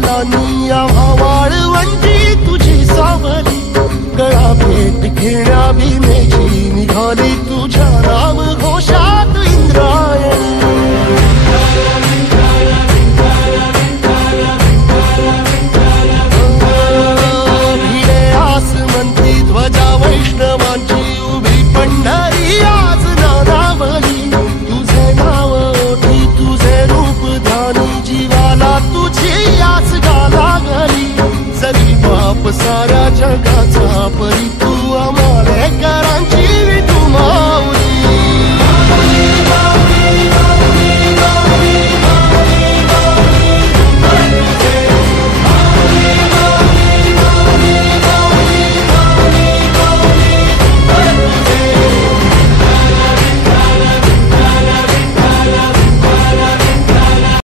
विठ्ठलानी आम्हा वाळवंटी तुझी सावली, गळा भेट घेण्या भीमेची निघाली तुझ्या नाम घोषात इंद्रायणी. भिडे आसमंती ध्वजा वैष्णवांची उभी पंढरी आज नानावली, तुझे नाव ओठी तुझे रूप ध्यानी जीवाला तुझी आस लागली. जरी बाप साऱ्या जगाचा परी तू आम्हाले करांची